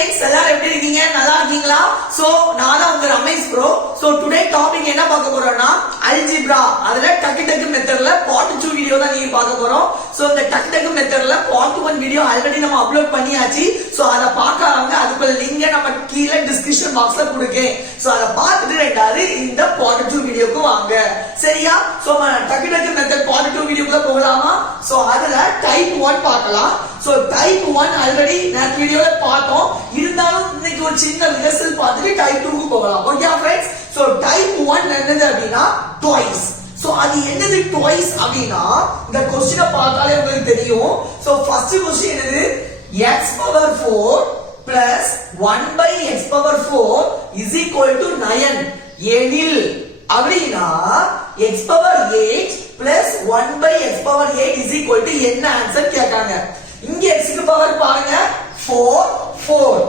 Friends எல்லாரும் எப்படி இருக்கீங்க? நல்லா இருக்கீங்களா? சோ நான் தான் உங்க Ramesh bro. So today topic என்ன பார்க்க போறோம்னா அல்ஜிப்ரா. அதுல டக்கு டக்கு மெத்தட்ல பார்ட் 2 வீடியோ தான் நீங்க பார்க்க போறோம். சோ இந்த டக்கு டக்கு மெத்தட்ல பார்ட் 1 வீடியோ ஆல்ரெடி நம்ம அப்லோட் பண்ணியாச்சு. சோ அத பார்க்காதவங்க அதுக்குள்ள லிங்க் நம்ம கீழ டிஸ்கிரிப்ஷன் பாக்ஸ்ல கொடுக்கேன். சோ அத பார்த்துட்டு ரெண்டாவது இந்த பார்ட் 2 வீடியோக்கு வாங்க. சரியா? சோ டக்கு டக்கு மெத்தட் பார்ட் 2 வீடியோக்குள்ள போகலாமா? சோ அதுல டைப் 1 பார்க்கலாம். சோ டைப் 1 ஆல்ரெடி நான் வீடியோல பார்த்தோம். இருந்தாலும் இன்னைக்கு ஒரு சின்ன ரிஹர்சல் பார்த்துட்டு டைப் 2 க்கு போகலாம். Okay friends? சோ டைப் 1 என்னது அப்படினா twice. சோ அது என்னது twice அப்படினா இந்த क्वेश्चन பார்த்தாலே உங்களுக்கு தெரியும். சோ ஃபர்ஸ்ட் क्वेश्चन என்னது x power 4 plus 1 by x power 4 is equal to 9 எனில் அப்படினா x power 8 plus 1 by x power 8 is equal to என்ன ஆன்சர் கேட்காங்க. இங்க x க்கு பவர் பாருங்க 4 4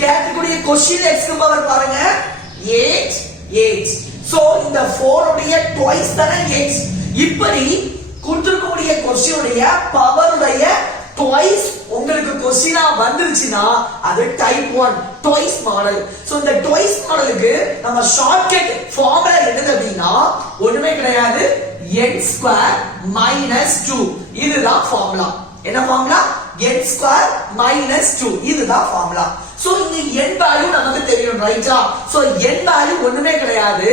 கேட்கக்கூடிய क्वेश्चन x க்கு பவர் பாருங்க 8 8. சோ இந்த 4 உடைய twice தான x. இப்படி கொடுத்திருக்கக்கூடிய क्वेश्चन உடைய பவர் உடைய twice உங்களுக்கு क्वेश्चनா வந்துருச்சுனா அது டைப் 1 twice மாடல். சோ இந்த twice மாடலுக்கு நம்ம ஷார்ட்கட் ஃபார்முலா என்னது அப்படினா ஒண்ணுமே கிடையாது n ஸ்கொயர் மைனஸ் 2. இதுதான் ஃபார்முலா. என்ன ஃபார்முலா? n square minus 2. இதுதான் ஃபார்முலா. சோ இங்க n வேல்யூ நமக்கு தெரியும் ரைட்டா? சோ n வேல்யூ ஒண்ணுமே கிடையாது.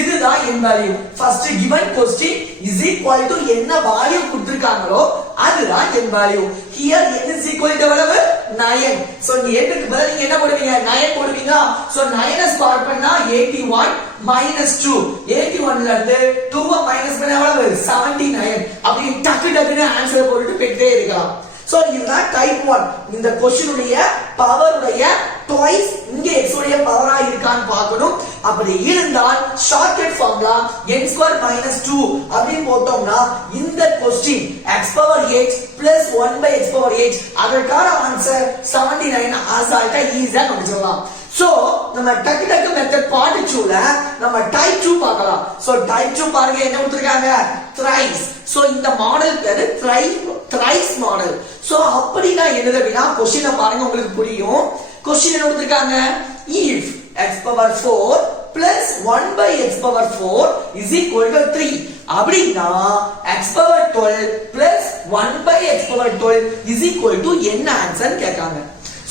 இதுதான் n value. First given question is equal to என்ன வேல்யூ கொடுத்திருக்காங்களோ அதுதான் n value. here n is equal to எவ்வளவு? 9. சோ n க்கு பதிலா நீங்க என்ன போடுவீங்க? 9 போடுவீங்க. சோ 9 ஸ்குயர் பண்ணா 81 minus 2. 81 ல இருந்து 2 மைனஸ் பண்ணா எவ்வளவு? 79. அப்படி டக்கு டக்குன்னு ஆன்சர் போட்டுட்டு போயிட்டே இருக்கலாம். சோ இதுதான் டைப் 1. இந்த क्वेश्चन உடைய பவர் உடைய twice இங்க x உடைய பவரா இருக்கான்னு பார்க்கணும். அப்படி இருந்தால் shortcut formula n square minus 2 அப்படி போட்டோம்னா இந்த question x power 8 plus 1 by x power 8 அதற்கான ஆன்சர் 79 அசால்ட்டா ஈஸியா கண்டுபிடிச்சிடலாம். சோ நம்ம டக்கு டக்கு மெத்தட் பார்ட் 2 ல நம்ம டைப் 2 பார்க்கலாம். சோ டைப் 2 பாருங்க என்ன கொடுத்திருக்காங்க? thrice. சோ இந்த மாடல் பேரு thrice மாடல். சோ அப்படினா என்னது அப்படினா क्वेश्चन பாருங்க உங்களுக்கு புரியும். क्वेश्चन என்ன கொடுத்திருக்காங்க? if x power 4 plus 1 by x power 4 is equal to 3 அப்படினா x power 12 plus 1 by x power 12 is equal to என்ன ஆன்சர் கேட்காங்க.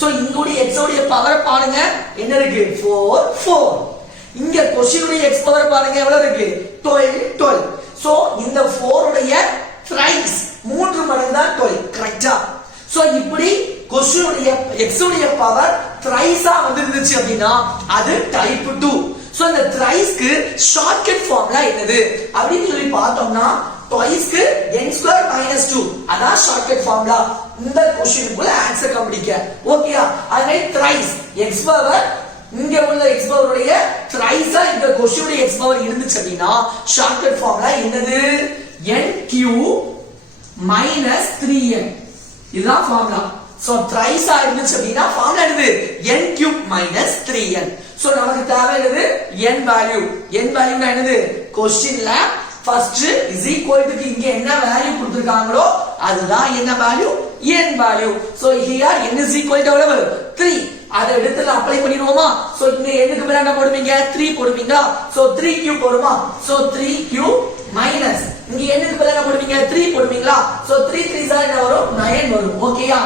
சோ இங்கோட x உடைய பவர் பாருங்க என்ன இருக்கு? 4 4. இங்க क्वेश्चन உடைய x பவர் பாருங்க எவ்வளவு இருக்கு? 12 12. சோ இந்த 4 உடைய thrice 3 மடங்கு தான் 12 கரெக்ட்டா? சோ இப்படி क्वेश्चन உடைய x உடைய பவர் thrice-ஆ வந்துருந்துச்சு அப்படினா அது டைப் 2. சோ இந்த thrice க்கு ஷார்ட்கட் ஃபார்முலா என்னது அப்படினு சொல்லி பார்த்தோம்னா twice க்கு n square minus 2 அதான் ஷார்ட்கட் ஃபார்முலா. இந்த क्वेश्चனுக்குள்ள ஆன்சர் கண்டுபிடிக்க. ஓகேயா? அதுவே thrice x பவர் இங்க உள்ள x பவர் உடைய thrice-ஆ இந்த क्वेश्चन உடைய x பவர் இருந்துச்சு அப்படினா ஷார்ட்கட் ஃபார்முலா என்னது? n cube minus 3n. இதுதான் ஃபார்முலா. சோ thrice-ஆ இருந்துச்சு அப்படினா ஃபார்முலா என்னது? n cube minus 3n. So நமக்கு தேவையானது n வேல்யூ. n வேல்யூனா என்னது? क्वेश्चनல ஃபர்ஸ்ட் is equal to இங்க என்ன வேல்யூ கொடுத்திருக்காங்களோ அதுதான் என்ன value? n value. So here n is equal to எவ்வளவு? 3. அதை எடுத்து அப்ளை பண்ணிடுவோமா? சோ இங்க n க்கு பதிலா என்ன போடுவீங்க? 3 போடுவீங்களா? சோ 3 கியூப் வருமா? சோ 3 கியூப் மைனஸ் இங்க n க்கு பதிலா என்ன போடுவீங்க? 3 போடுவீங்களா? சோ 3 3 சார் என்ன வரும்? 9 வரும். ஓகேயா?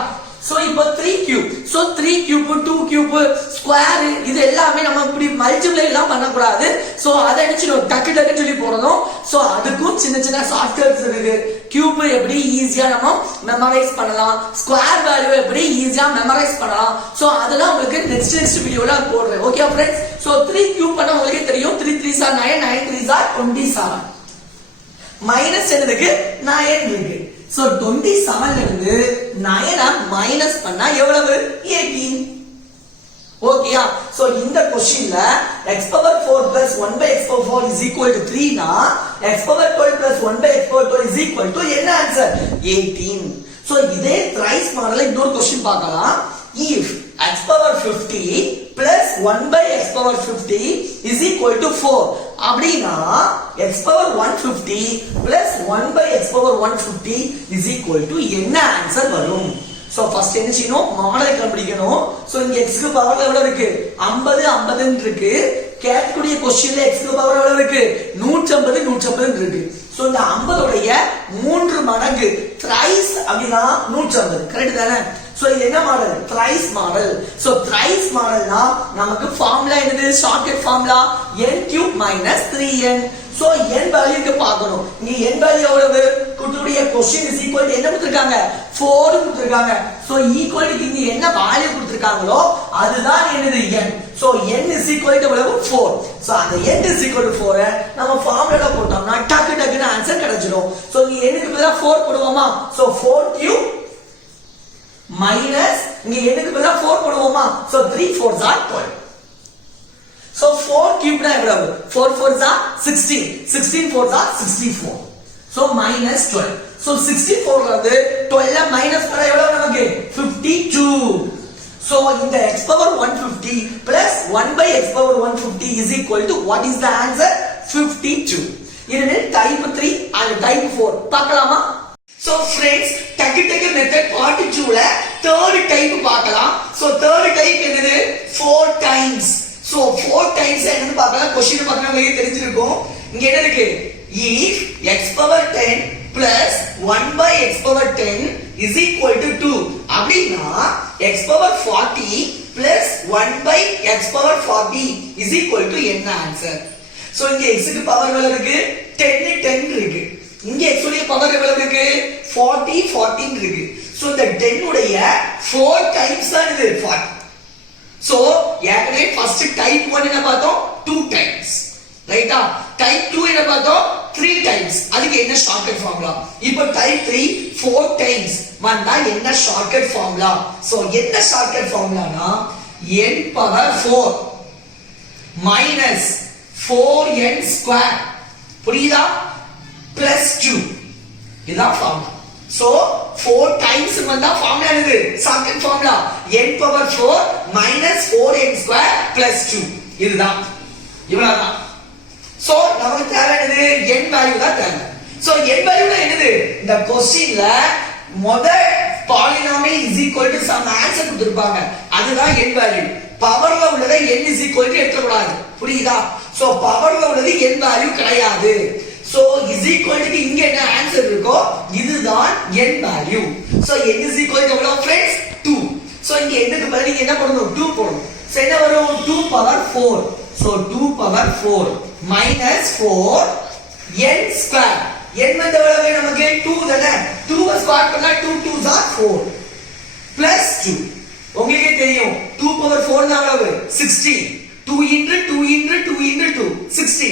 சோ இப்போ 3 cube. So 3 cube 2 cube square இது எல்லாமே நம்ம இப்படி மல்டிப்ளை எல்லாம் பண்ண கூடாது. சோ அத அடிச்சு டக்கு டக்குன்னு சொல்லி போடணும். சோ அதுக்கும் சின்ன சின்ன ஷார்ட்கட்ஸ் இருக்கு. கியூப் எப்படி ஈஸியா நம்ம மெமரைஸ் பண்ணலாம், ஸ்கொயர் வேல்யூ எப்படி ஈஸியா மெமரைஸ் பண்ணலாம். சோ அதெல்லாம் உங்களுக்கு நெக்ஸ்ட் வீடியோல போடுறேன். Okay friends? சோ 3 கியூப் பண்ண உங்களுக்கு தெரியும். 3 3 ஆர் 9 9 3 ஆர் 27. மைனஸ் என்னதுக்கு? 9 இருக்கு. சோ 27 ல இருந்து 9 மைனஸ் பண்ணா எவ்வளவு? 18. ஓகேயா? சோ இந்த क्वेश्चनல x power 4 plus 1 by x power 4 is equal to 3 னா x power 12 plus 1 by x power 12 is equal to என்ன ஆன்சர்? 18. சோ இதே thrice மாடல்ல இன்னொரு क्वेश्चन பார்க்கலாம். if x power 50 plus 1 by x power 50 is equal to 4 அப்படினா x power 150 plus 1 by x power 150 is equal to என்ன answer வரும்? So first என்ன செய்யணும் மாடல் கண்டுபிடிக்கணும் சோ இங்க x க்கு பவர் எவ்வளவு இருக்கு 50 50 ன்னு இருக்கு கேட்கக்கூடிய क्वेश्चनல x க்கு பவர் எவ்வளவு இருக்கு 150 150 இருக்கு சோ இந்த 50 உடைய 3 மடங்கு thrice அப்படினா 150 கரெக்ட் தானே சோ இது என்ன model thrice model so thrice மாடல்னா நமக்கு ஃபார்முலா என்னது shortcut formula n³ - 3n so n வேல்யூக்கு பார்க்கணும் இங்க n வேல்யூ எவ்வளவு குட்டுடைய क्वेश्चन இஸ் ஈக்குவல் டு என்ன கொடுத்திருக்காங்க 4 கொடுத்திருக்காங்க சோ ஈக்குவல் டு இங்க என்ன வேல்யூ கொடுத்திருக்காங்களோ அதுதான் என்னது n so n is equal to எவ்வளவு 4 சோ அந்த n இஸ் ஈக்குவல் டு 4 நம்ம ஃபார்முலால போட்டோம்னா டக்கு டக்குன்னு ஆன்சர் கிடைச்சிடும் சோ இங்க n க்கு பதிலா 4 போடுவோமா சோ 4³ minus இங்க n க்கு பதிலா 4 போடுவோமா so 3 4s are 12 so 4 cubed எவ்வளவு 4 4s are 16 16 4s are 64 so minus 12 so 64 ல இருந்து 12 மைனஸ் பண்ணா எவ்வளவு நமக்கு 52 so இந்த x power 150 plus 1 by x power 150 is equal to what is the answer 52 இது type 3 and type 4 பார்க்கலாமா so friends டக்கு மெத்தட் பார்ட் 2 ல third type பார்க்கலாம் so third type என்னது 4 times so 4 times என்னன்னு பார்க்கலாம் क्वेश्चन பார்க்கணும் உங்களுக்கு தெரிஞ்சிருக்கும் இங்க என்ன இருக்கு if x power 10 plus 1 by x power 10 is equal to 2 அப்படினா x power 40 plus 1 by x power 40 is equal to என்ன ஆன்சர் so இங்க x க்கு பவர் எவ்வளவு இருக்கு 10 10 இருக்கு இங்க x உடைய பவர் எவ்வளவு இருக்கு 40 14 இருக்கு சோ இந்த 10 உடைய 4 டைம்ஸ் தான் இது 40 சோ ஏற்கனவே ஃபர்ஸ்ட் டைப் 1 என்ன பார்த்தோம் 2 டைம்ஸ் ரைட்டா டைப் 2 என்ன பார்த்தோம் 3 டைம்ஸ் அதுக்கு என்ன ஷார்ட்கட் ஃபார்முலா இப்போ டைப் 3 4 டைம்ஸ் வந்தா என்ன ஷார்ட்கட் ஃபார்முலா சோ என்ன ஷார்ட்கட் ஃபார்முலானா n power 4 minus 4n square புரியுதா plus 2 இதான் ஃபார்முலா so 4 times வந்தா ஃபார்முலா என்னது shortcut formula n power 4 minus 4n square plus 2 இதுதான் இவ்வளவுதான் so நமக்கு தேவையானது n வேல்யூ தான் தேவை so n வேல்யூனா என்னது இந்த क्वेश्चनல முதல் polynomial is equal to some answer கொடுத்திருப்பாங்க அதுதான் n வேல்யூ பவர்ல உள்ளதை n is equal to எடுக்க கூடாது புரியுதா so பவர்ல உள்ளது n வேல்யூ கிடையாது so is equal to இங்க என்ன ஆன்சர் இருக்கோ இதுதான் n value so n is equal to எவ்வளவு फ्रेंड्स 2 so இங்க n க்கு பதிலா நீங்க என்ன போடணும் 2 போடணும் so என்ன வரும் 2 power 4 so 2 power 4 minus 4 n square n வந்து எவ்வளவு நமக்கு 2 தானே 2 வை ஸ்கொயர் பண்ணா 2 2s are 4 plus 2 உங்களுக்கு தெரியும் 2 power 4 னா எவ்வளவு 16 2 into 2 into 2 into 2 16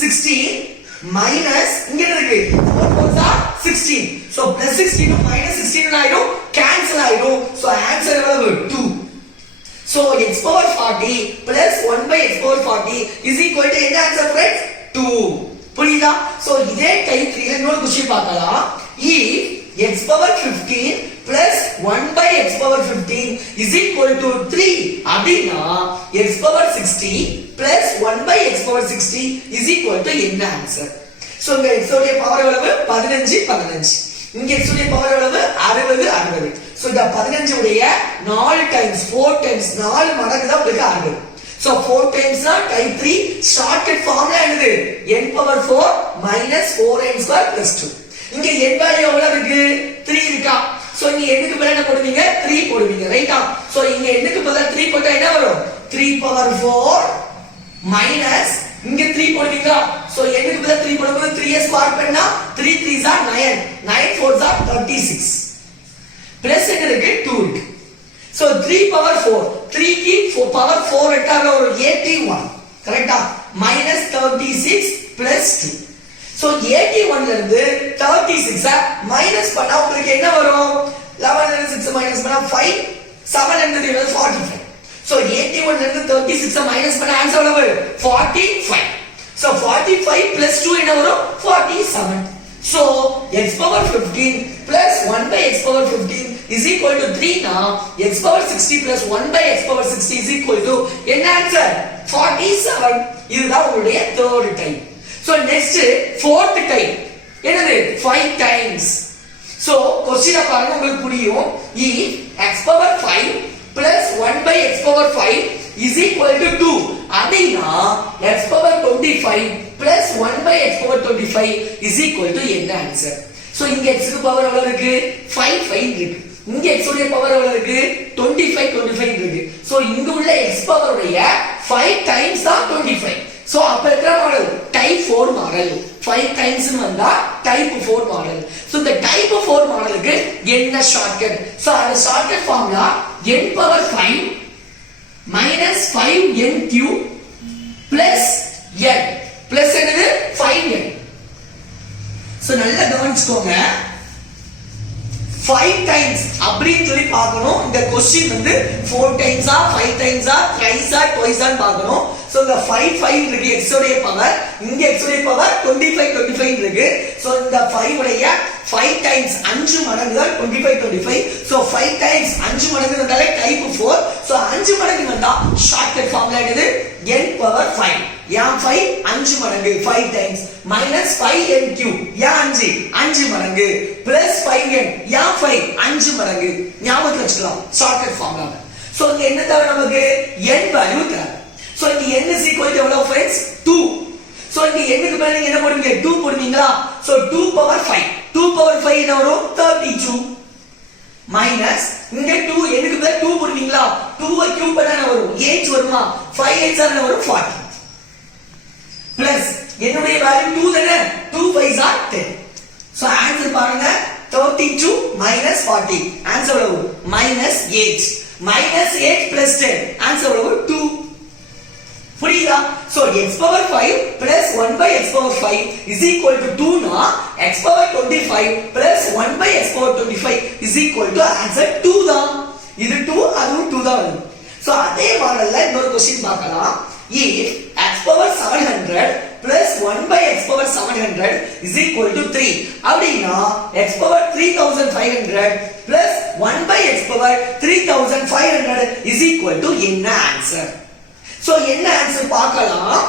16 minus இங்க இருக்கு 4 4s are 16 so plus 16 minus 16 ஆயிடும் cancel ஆயிடும் so answer எவ்வளவு 2 so x power 40 plus 1 by x power 40 is equal to என்ன answer friends 2 புரியுதா so இதே டைப் 3 ல இன்னொரு क्वेश्चन பார்க்கலாம் if x power 15 plus 1 by x power 15 is equal to 3 அப்படினா x power 60 plus 1 by x power 60 is equal to என்ன answer so இங்க x உடைய பவர் எவ்வளவு 15 15 இங்க x உடைய பவர் எவ்வளவு 60 60 சோ இந்த 15 உடைய 4 டைம்ஸ் 4 டைம்ஸ் 4 மடங்கு தான் உங்களுக்கு 60 சோ 4 டைம்ஸ் னா டைப் 3 ஷார்ட்கட் ஃபார்முலா என்னது n power 4 minus 4n square plus 2 இங்க n வேல்யூ எவ்வளவு இருக்கு 3 இருக்கா சோ இங்க n க்கு பதிலா என்ன போடுவீங்க 3 போடுவீங்க ரைட்டா சோ இங்க n க்கு பதிலா 3 போட்டா என்ன வரும் 3 பவர் 4 மைனஸ் இங்க 3 போடுவீங்களா சோ n க்கு பதிலா 3 போடும்போது 3 ஸ்கொயர் பண்ணா 3 3s are 9 9 4s are 36 plus என்ன இருக்கு 2 இருக்கு சோ 3 பவர் 4 3 க்கு பவர் 4 எடுத்தால ஒரு 81 கரெக்ட்டா மைனஸ் 36 பிளஸ் 2 சோ 81 ல இருந்து 36 மைனஸ் பண்ணா உங்களுக்கு என்ன வரும் 11 ல 6 மைனஸ் பண்ணா 5 7 என்னது 45 so 81 ல இருந்து 36 மைனஸ் பண்ணா ஆன்சர் எவ்வளவு 45 so 45 plus 2 என்ன வரும் 47 so x power 15 plus 1 by x power 15 is equal to 3 na x power 60 plus 1 by x power 60 is equal to என்ன ஆன்சர் 47 இதுதான் உங்களுடைய third type so next fourth type என்னது 5 times so கொஸ்டினை பாருங்க உங்களுக்கு புரியும். if x power 5 plus 1 by x power 5 is equal to 2 அப்படினா x power 25 plus 1 by x power 25 is equal to என்ன ஆன்சர்? சோ இங்க x க்கு பவர் எவ்வளவு இருக்கு? 5 இருக்கு. இங்க x உடைய பவர் எவ்வளவு இருக்கு? 25 இருக்கு. சோ இங்க உள்ள x பவர் உடைய 5 டைம்ஸ் தான் 25. சோ அப்ப எத்தனை மாடல்? Type 4 model. 5 டைம்ஸ் வந்தா டைப் 4 மாடல். சோ இந்த டைப் 4 மாடலுக்கு என்ன ஷார்ட்கட்? சோ அந்த shortcut formula n power 5 minus 5n cube plus n plus என்னது? 5n. சோ நல்லா கவனிச்சுக்கோங்க. 5 டைம்ஸ் அப்படின்னு சொல்லி பார்க்கணும். இந்த क्वेश्चन வந்து 4 டைம்ஸா 5 டைம்ஸா த்ரைஸா ட்வைஸான்னு பார்க்கணும். சோ இந்த 5 இருக்கு x உடைய பவர், இங்க x உடைய பவர் 25 இருக்கு. சோ இந்த 5 உடைய 5 டைம்ஸ் 5 மடங்கு தான் 25. சோ 5 டைம்ஸ் 5 மடங்கு வந்தாலே டைப் 4. சோ 5 மடங்கு வந்தா ஷார்ட்கட் ஃபார்முலா என்னது? n power 5. ஏன் 5? 5 மடங்கு 5 டைம்ஸ் மைனஸ் 5n கியூப் ஏன் 5 மடங்கு பிளஸ் 5n ஏன் 5 மடங்கு. ஞாபகத்துல வச்சுக்கலாம் ஷார்ட்கட் ஃபார்முலா. சோ இங்க என்ன தேவை நமக்கு? n வேல்யூ தேவை. சோ இங்க n is equal to எவ்வளவு फ्रेंड्स? 2. சோ இங்க n க்கு பதிலா நீங்க என்ன போடுவீங்க? 2 போடுவீங்களா? So 2 power 5. 2 பவர் 5 என்ன வரும்? 32 மைனஸ் இங்க 2 n க்கு பதிலா 2 போடுவீங்களா? 2 ஐ கியூப் பண்ணா என்ன வரும்? 8 வருமா? 5 8 என்ன வரும்? 40 பிளஸ் என்னுடைய வேல்யூ 2 தானே? 2 5s are 10. சோ ஆன்சர் பாருங்க 32 minus 40. ஆன்சர் எவ்வளவு? minus 8. minus 8 plus 10. ஆன்சர் எவ்வளவு? 2. புரியுதா? So x power 5 plus 1 by x power 5 is equal to 2 னா x power 25 plus 1 by x power 25 is equal to answer 2 தான். இது 2 அதுவும் 2 தான் வரும். சோ அதே மாடல்ல இன்னொரு क्वेश्चन பார்க்கலாம். if x power 700 plus 1 by x power 700 is equal to 3 அப்படினா x power 3500 plus 1 by x power 3500 is equal to என்ன ஆன்சர்? சோ என்ன ஆன்சர் பார்க்கலாம்.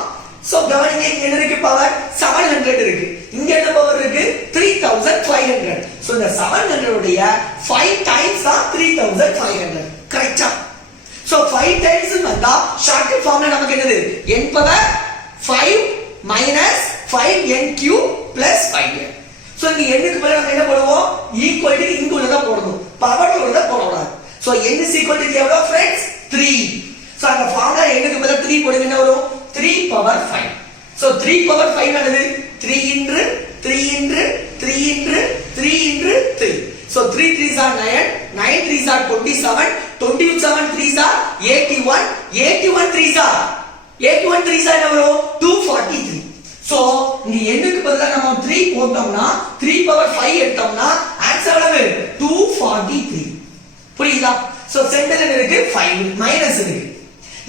சோ கவனிங்க இங்க என்ன இருக்கு? பவர் 700 இருக்கு. இங்க என்ன பவர் இருக்கு? 3500. சோ இந்த 700 உடைய 5 டைம்ஸ் தான் 3500. கரெக்ட்டா? சோ 5 டைம்ஸ் வந்தா ஷார்ட்கட் ஃபார்முலா நமக்கு என்னது? n power 5 minus 5n cube plus 5n. So இங்க n க்கு பதிலா நம்ம என்ன போடுவோம்? ஈக்குவல் டு இங்க உள்ளத போடணும். பவர் உள்ளத போடணும். So n is equal to எவ்வளவு फ्रेंड्स? 3. சோ அந்த ஃபார்முலா n க்கு பதிலா 3 போடுங்க என்ன வரும்? 3 பவர் 5. சோ 3 பவர் 5 என்னது? 3 into 3 into 3 into 3 into 3. So 3 3s are 9, 9 3s are 27, 27 3s are 81, 81 3s are என்ன வரும்? 243. So இங்க n க்கு பதிலா நம்ம 3 போட்டோம்னா 3 பவர் 5 எடுத்தோம்னா ஆன்சர் எவ்வளவு? 243. புரியுதா? சோ சென்டர்ல இருக்கு 5 மைனஸ் இருக்கு.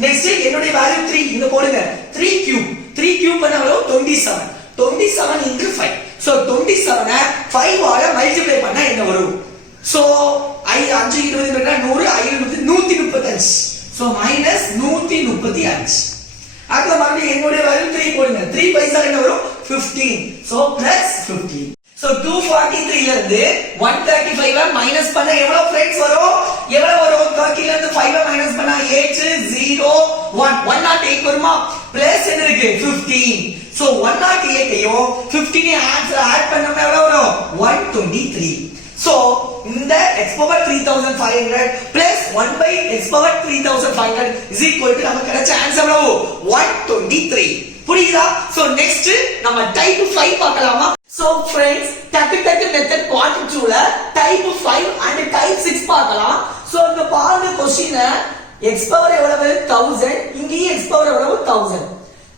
நெக்ஸ்ட் என்னோட வேல்யூ 3 இங்க போடுங்க. 3 கியூப் 3 கியூப் பண்ணா எவ்வளவு? 27. 27 into 5. சோ 27 5 ஆல மல்டிப்ளை பண்ணா என்ன வரும்? சோ 5 5 20 ன்றா 100 5 135. So minus 135. அடுத்த மறுபடியும் என்னோட வேல்யூ 3 போடுங்க. 3 பைசா என்ன வரும்? 15. So plus 15. சோ 243 ல இருந்து 135 மைனஸ் பண்ணா எவ்வளவு फ्रेंड्स வரும்? எவ்வளவு வரும்? 30 ல இருந்து 5 மைனஸ் பண்ணா 8 0 1 108 வருமா? பிளஸ் என்ன இருக்கு? 15. சோ 108 ஐயும் 15 ஆன்சர் ஆட் பண்ணோம்னா எவ்வளவு வரும்? 123. சோ இந்த x power 3500 plus 1 by x power 3500 is equal to நமக்கு கிடைச்ச ஆன்சர் எவ்வளவு? 123. புரியுதா? சோ நெக்ஸ்ட் நம்ம டைப் 5 பார்க்கலாமா? So friends, டக்கு மெத்தட் பார்ட் 2 ல டைப் 5 and டைப் 6 பார்க்கலாம். சோ இந்த பாருங்க क्वेश्चन x பவர் எவ்வளவு? 1000. இங்கேயும் x பவர் எவ்வளவு? 1000.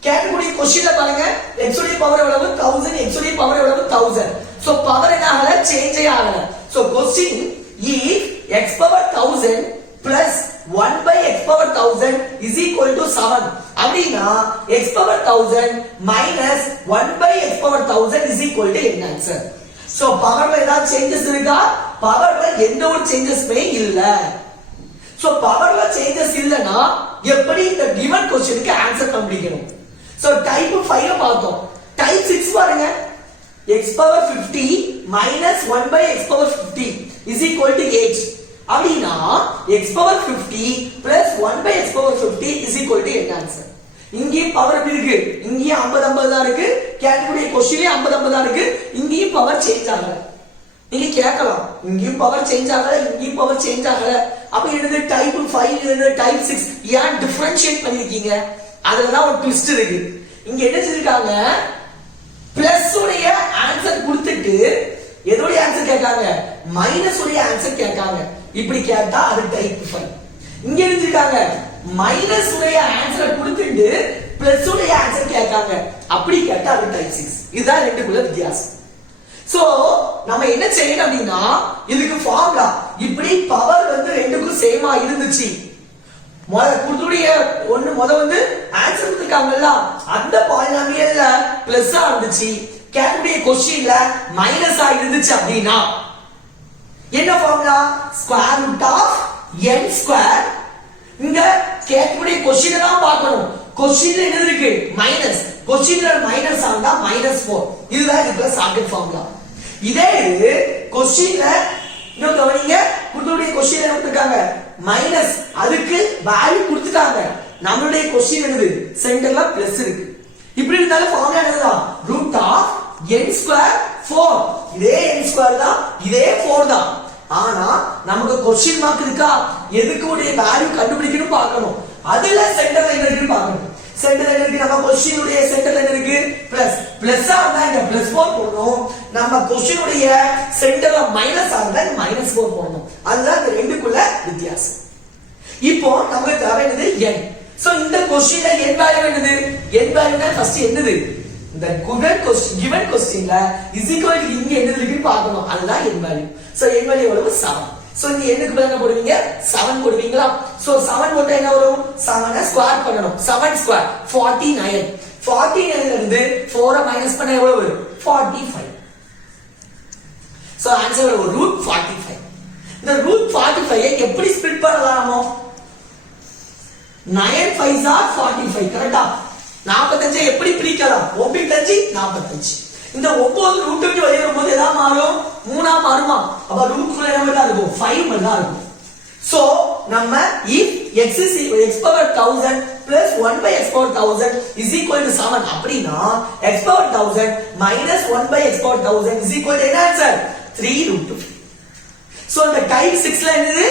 கேட்கக்கூடிய क्वेश्चनல பாருங்க x உடைய பவர் எவ்வளவு? 1000. x உடைய பவர் எவ்வளவு? 1000. சோ பவர் என்ன ஆகல? சேஞ்ச் ஆகல. So question if x power 1000 plus 1 by x power 1000 is equal to 7 அப்படினா x power 1000 minus 1 by x power 1000 is equal to என்ன ஆன்சர்? சோ பவர்ல ஏதாவது சேஞ்சஸ் இருக்கா? பவர்ல எந்த ஒரு சேஞ்சஸ்மே இல்ல. சோ பவர்ல சேஞ்சஸ் இல்லனா எப்படி இந்த given क्वेश्चनக்கு ஆன்சர் கண்டுபிடிக்கணும்? சோ டைப் 5 பார்த்தோம். டைப் 6 பாருங்க. x power 50 minus 1 by x power 50 is equal to 8. அப்படினா x power 50 plus 1 by x power 50 is equal to என்ன ஆன்சர்? இங்கேயும் பவர் எப்படி இருக்கு? இங்கேயும் 50 50 தான் இருக்கு. கேட்கக்கூடிய क्वेश्चनலயே 50 50 தான் இருக்கு. இங்கேயும் பவர் சேஞ்ச் ஆகல. நீங்க கேட்கலாம், இங்கேயும் பவர் சேஞ்ச் ஆகல, இங்கேயும் பவர் சேஞ்ச் ஆகல. அப்ப என்னது டைப் 5 என்னது டைப் 6 ஏன் டிஃபரன்ஷியேட் பண்ணிருக்கீங்க? அதுல தான் ஒரு ட்விஸ்ட் இருக்கு. இங்க என்ன செஞ்சிருக்காங்க? பிளஸ் உடைய ஆன்சர் கொடுத்துட்டு எதோடைய ஆன்சர் கேட்காங்க? மைனஸ் உடைய ஆன்சர் கேட்காங்க. இப்படி கேட்டா அது டைப் 5. இங்க எழுதிருக்காங்க மைனஸ் உடைய ஆன்சரை கொடுத்துட்டு பிளஸ் உடைய ஆன்சர் கேட்காங்க. அப்படி கேட்டா அது டைப் 6. இதுதான் ரெண்டுக்குள்ள வித்தியாசம். சோ நம்ம என்ன செய்யணும் அப்படின்னா இதுக்கு ஃபார்முலா இப்படி பவர் வந்து ரெண்டுக்கும் சேமா இருந்துச்சு. குடுத்துடைய ஒண்ணு வந்து ஆன்சர் கொடுத்திருக்காங்கல்ல அந்த பாலினாமியல்ல பிளஸ்ஸா இருந்துச்சு, கேட்கக்கூடிய क्वेश्चनல மைனஸா இருந்துச்சு அப்படின்னா என்ன formula? Square root of n square. இங்க கேட்கக்கூடிய क्वेश्चन தான் பார்க்கணும். क्वेश्चनல என்ன இருக்கு? மைனஸ். क्वेश्चनல மைனஸ் ஆனா -4. இதுதான் இதுல ஷார்ட்கட் ஃபார்முலா. இதே क्वेश्चनல இன்னும் கவனிங்க, குடுத்துடைய क्वेश्चन என்ன கொடுத்திருக்காங்க? மைனஸ், அதுக்கு வேல்யூ கொடுத்துட்டாங்க. நம்மளுடைய क्वेश्चन என்னது? சென்டர்ல பிளஸ் இருக்கு. இப்படி இருந்தாலும் ஃபார்முலா என்னதான்? Root of n square 4. இதே n ஸ்கொயர் தான், இதே 4 தான். ஆனா நமக்கு क्वेश्चन மார்க் இருக்கா? எதுக்கு உடைய வேல்யூ கண்டுபிடிக்கணும் பார்க்கணும். அதுல சென்டர்ல என்ன இருக்குன்னு பார்க்கணும். சென்டர்ல என்ன இருக்கு? நம்ம क्वेश्चन உடைய சென்டர்ல என்ன இருக்கு? பிளஸ். பிளஸ்ஸா இருந்தா இங்க +4 போடணும். நம்ம क्वेश्चन உடைய சென்டர்ல மைனஸ் இருந்தா -4 போடணும். அதுதான் இந்த ரெண்டுக்குள்ள வித்தியாசம். இப்போ நமக்கு தேவையானது n. சோ இந்த क्वेश्चनல n வேல்யூ என்னது? n வேல்யூனா ஃபர்ஸ்ட் என்னது? இந்த given questionல is equal to இங்க என்ன இருக்குன்னு பார்க்கணும். அதுதான் n value. So n value எவ்வளவு? 7. சோ இங்க என்னக்கு பதிலா என்ன போடுவீங்க? 7 போடுவீங்களா? சோ 7 போட்டா என்ன வரும்? 7 ஸ்கொயர் பண்ணனும். 7 ஸ்கொயர் 49. 49 ல இருந்து 4 மைனஸ் பண்ணா எவ்வளவு வரும்? 45. சோ ஆன்சர் எவ்வளவு? ரூட் 45. இந்த ரூட் 45 எப்படி ஸ்ப்ளிட் பண்ணலாமோ? 9 5s are 45. கரெக்ட்டா? 45 எப்படி பிரிக்கலாம்? 9 45. இந்த 9 ரூட் விட்டு வெளிய வரும்போது எதா மாறும்? 3 ஆ மாறுமா? அப்ப ரூட் குள்ள என்ன மட்டும் இருக்கும்? 5 மட்டும் தான் இருக்கும். சோ நம்ம if x power 1000 plus 1 by x power 1000 is equal to 7 அப்படினா x power 1000 minus 1 by x power 1000 is equal to என்ன ஆன்சர்? 3 root 2. சோ இந்த டைப் 6ல என்னது?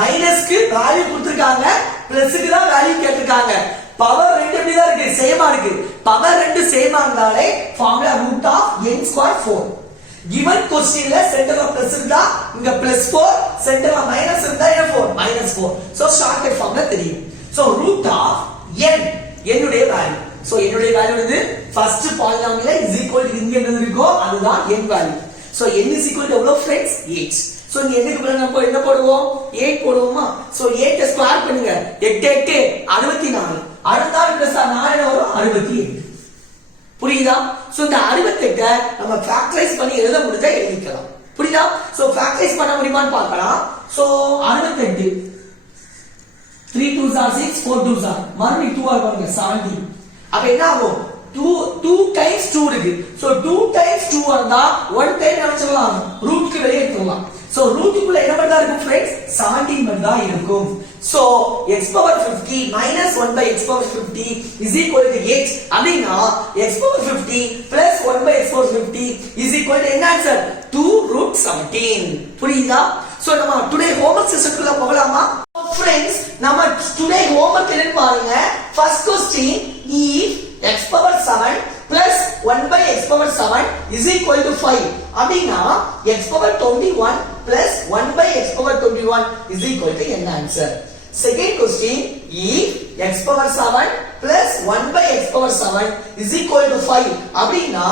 மைனஸ்க்கு வேல்யூ கொடுத்திருக்காங்க, பிளஸ்க்கு தான் வேல்யூ கேட்டிருக்காங்க. பவர் ரெண்டு எப்படி தான் இருக்கு? சேமா இருக்கு. பவர் ரெண்டு சேமா இருந்தாலே formula root of n square 4. given questionல சென்டர்ல பிளஸ் இருந்தா இங்க +4, சென்டர்ல மைனஸ் இருந்தா என்ன 4? -4. சோ ஷார்ட்கட் ஃபார்முலா தெரியும். சோ ரூட் ஆஃப் n என்னுடைய வேல்யூ. சோ என்னுடைய வேல்யூ என்னது? First polynomial is equal to இங்க என்ன இருக்கோ அதுதான் n value. So n is equal to எவ்வளவு फ्रेंड्स? 8. சோ இங்க என்னக்கு பதிலா நம்ம என்ன போடுவோம்? 8 போடுவோமா? சோ 8 ஸ்கொயர் பண்ணுங்க. 8 8 64. அடுத்த பிளஸ் 4 வரும் 68. புரியுதா? சோ இந்த 68 நம்ம ஃபேக்டரைஸ் பண்ணி எழுத முடிஞ்சா எழுதிக்கலாம். புரியுதா? சோ ஃபேக்டரைஸ் பண்ண முடியுமான்னு பார்க்கலாம். So 68 3 2s are 6 4 2s are மறுபடியும் 2 வருவாங்க 17. அப்ப என்ன ஆகும்? 2 times 2 இருக்கு. சோ 2 times 2 வந்தா 1 டைம் நினைச்சலாம் ரூட்க்கு வெளியே எடுத்துடலாம். சோ ரூட்டுக்குள்ள என்ன மட்டும் இருக்கும் फ्रेंड्स? 17 மட்டும் தான் இருக்கும். So x power 50 minus 1 by x power 50 is equal to 8 அப்படினா x power 50 plus 1 by x power 50 is equal to என்ன ஆன்சர்? 2 root 17. புரியுதா? சோ நம்ம டுடே ஹோம்வொர்க் செஷனுக்குள்ள போகலாமா? फ्रेंड्स நம்ம டுடே ஹோம்வொர்க் என்னன்னு பாருங்க. First question if x power 7 plus 1 by x power 7 is equal to 5 அப்படினா x power 21 plus 1 by x power 21 is equal to என்ன answer? Second question if x power 7 plus 1 by x power 7 is equal to 5 அப்படினா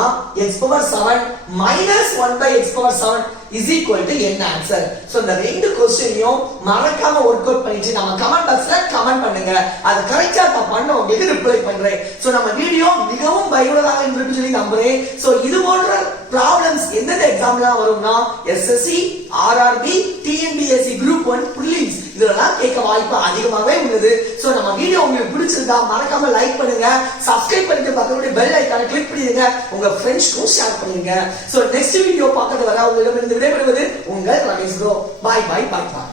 x power 7 minus 1 by x power 7 is equal to என்ன answer? So இந்த ரெண்டு क्वेश्चनையும் மறக்காம work out பண்ணிட்டு நம்ம comment பாக்ஸ்ல comment பண்ணுங்க. அது கரெக்ட்டா பண்ண உங்களுக்கு ரிப்ளை பண்றேன். சோ நம்ம வீடியோ மிகவும் பயனுள்ளதாக இருக்குன்னு சொல்லி நம்புறேன். சோ இது போன்ற ப்ராப்ளம்ஸ் எந்தெந்த எக்ஸாம்லாம் வரும்னா SSC, RRB, TNPSC group 1 prelims இதெல்லாம் கேட்க வாய்ப்பு அதிகமாவே உள்ளது. சோ நம்ம வீடியோ உங்களுக்கு பிடிச்சிருந்தா மறக்காம லைக் பண்ணுங்க, சப்ஸ்கிரைப் பண்ணிட்டு பக்கத்துல பெல் ஐகானை கிளிக் பண்ணிடுங்க, உங்க ஃப்ரெண்ட்ஸ்க்கும் ஷேர் பண்ணுங்க. சோ நெக்ஸ்ட் வீடியோ பார்க்கறது வரை உங்களிடமிருந்து விடைபெறுவது உங்கள் ரமேஷ் ப்ரோ. பாய் பாய் பாய் பாய்.